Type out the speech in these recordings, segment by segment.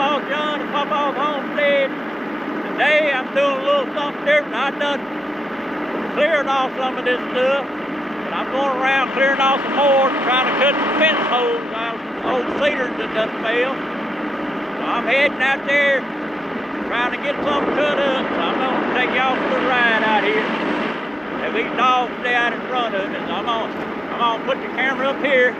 Papa John and Papa's homestead. Today I'm doing a little something different. I done cleared off some of this stuff, but I'm going around clearing off some more, trying to cut some fence poles out of old cedars that done fell. So I'm heading out there, trying to get something cut up. So I'm going to take y'all for a ride out here. If these dogs stay out in front of us, I'm gonna put the camera up here.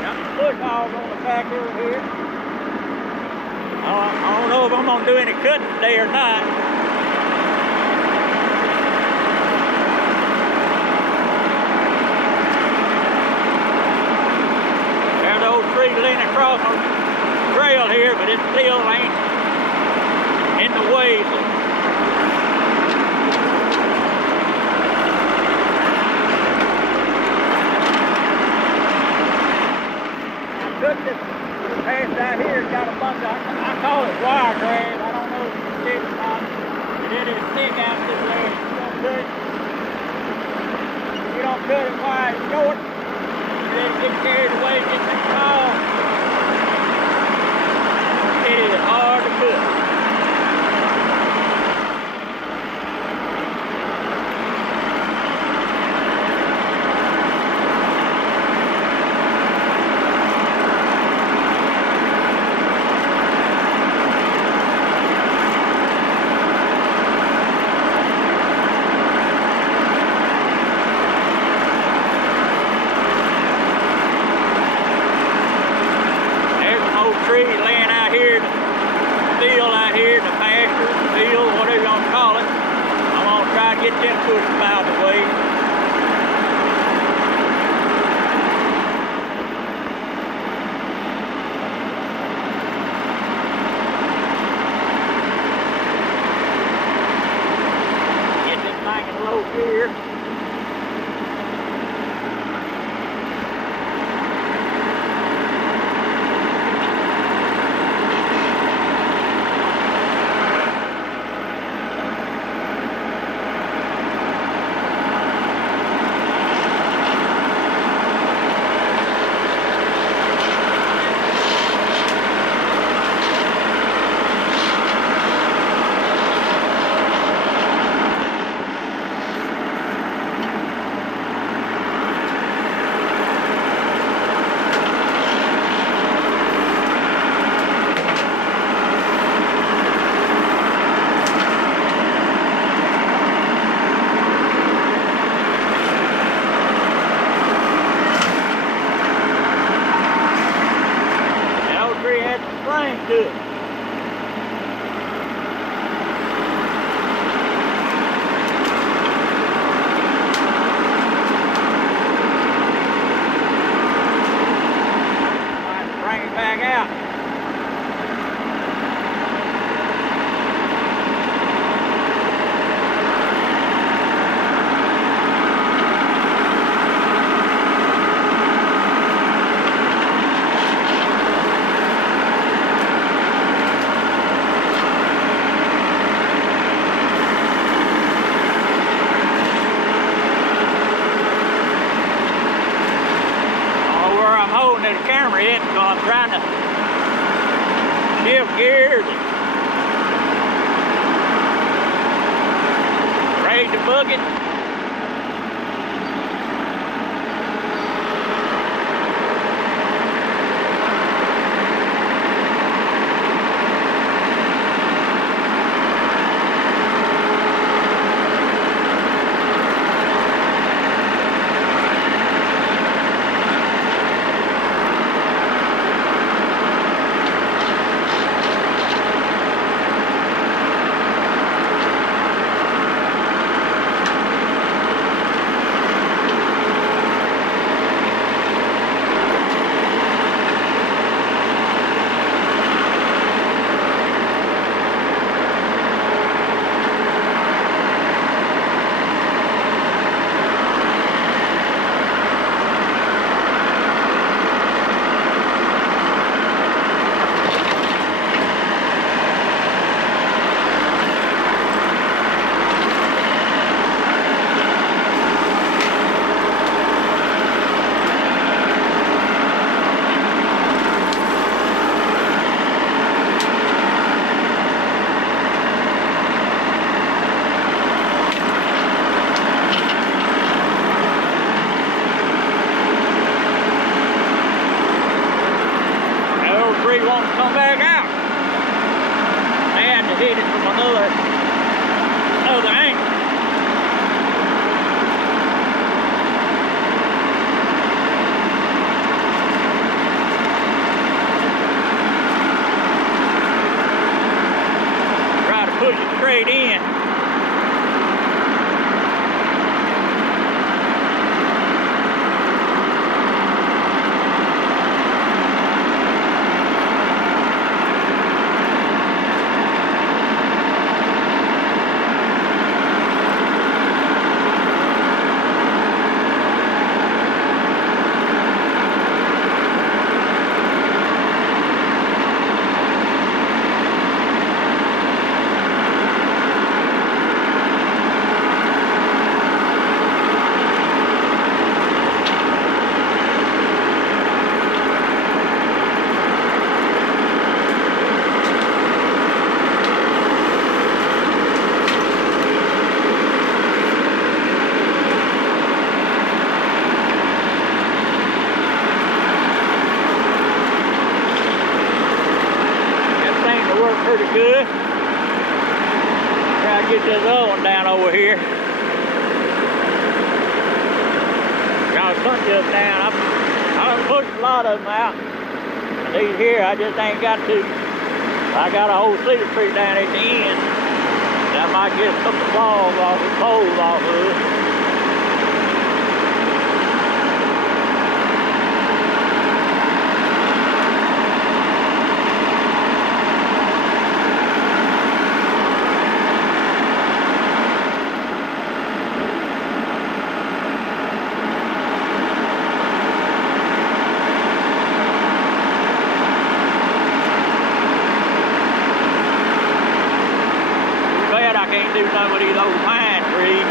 Got the bush hogs on the back over here. I don't know if I'm gonna do any cutting today or not. Leaning across the trail here, but it still ain't in the way. I took this path out here, got a bunch of, I call it wiregrass. I don't know if it's thick or not, but it is thick out this way. You don't cut it wide and short. Get carried away and get too tall. It is hard to cut. Tree laying out here, the field out here, the pasture, the field, whatever you want to call it. I'm going to try to get them pushed out of the way. Get this thing low here. Do it. Bring it back out. The camera in, so I'm trying to shift gears and raise the bucket. hit it from another angle. Try to push it straight in. Pretty good. Try to get this other one down over here. Got some just down. I done pushed a lot of them out. And these here, I just ain't got to. I got a whole cedar tree down at the end. I might get some of the balls off, the poles off of it. Can't do nothing with these old pine trees.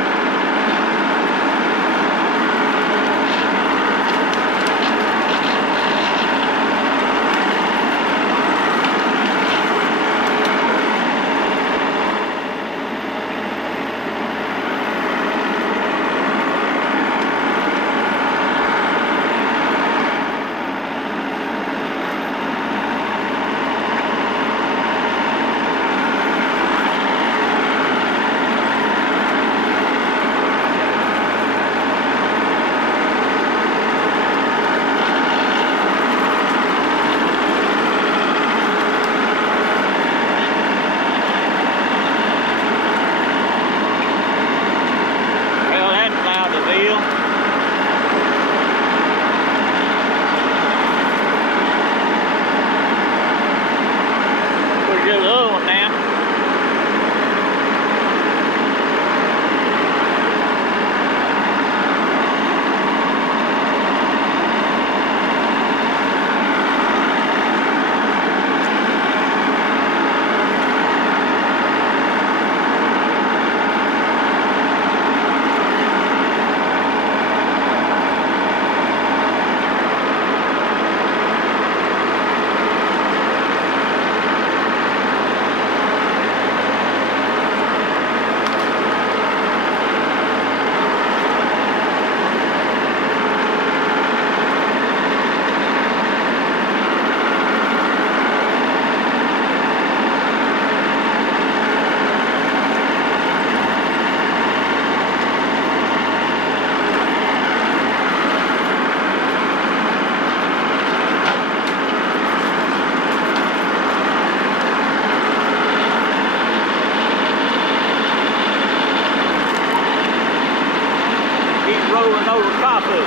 Rolling over top of it.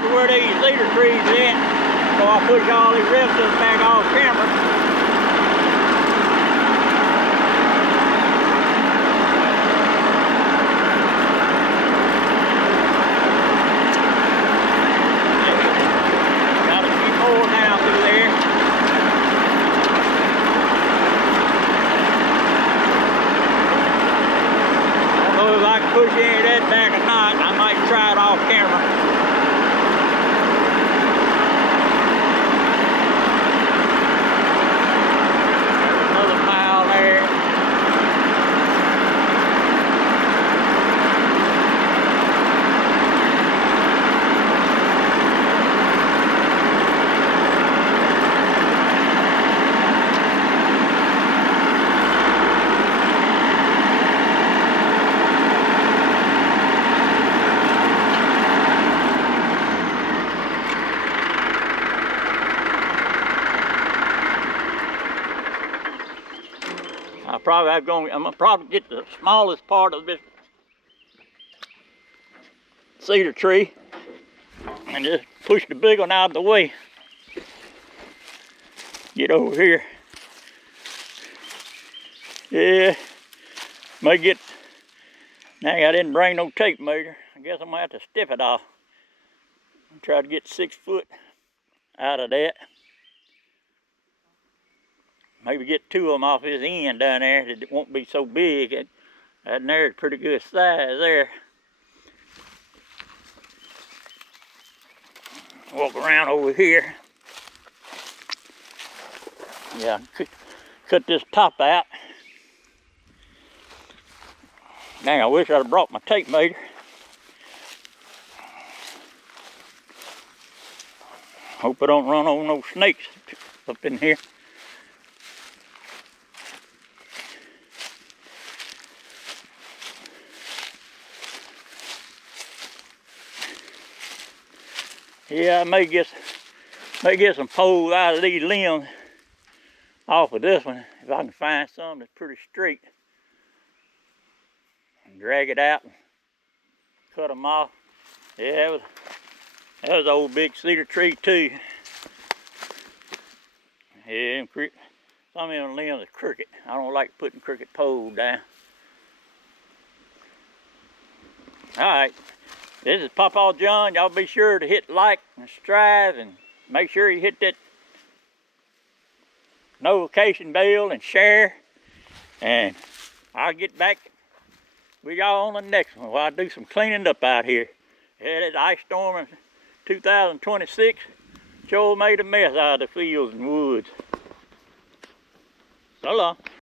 Where these cedar trees at, so I push all these rivets back off camera. camera. Another mile there. I'm gonna probably get the smallest part of this cedar tree and just push the big one out of the way. Get over here. Yeah, may get, dang, I didn't bring no tape measure. I guess I'm gonna have to stiff it off. Try to get 6 foot out of that. Maybe get 2 of them off his end down there. It won't be so big. That there is pretty good size there. Walk around over here. Yeah, cut this top out. Dang, I wish I'd have brought my tape measure. Hope I don't run over no snakes up in here. Yeah, I may get some poles out of these limbs off of this one if I can find some that's pretty straight. And drag it out and cut them off. Yeah, that was an old big cedar tree too. Yeah, some of them limbs are crooked. I don't like putting crooked poles down. All right. This is Papa John. Y'all be sure to hit like and subscribe and make sure you hit that notification bell and share. And I'll get back with y'all on the next one while I do some cleaning up out here. Yeah, that ice storm in 2026 sure made a mess out of the fields and woods. So long.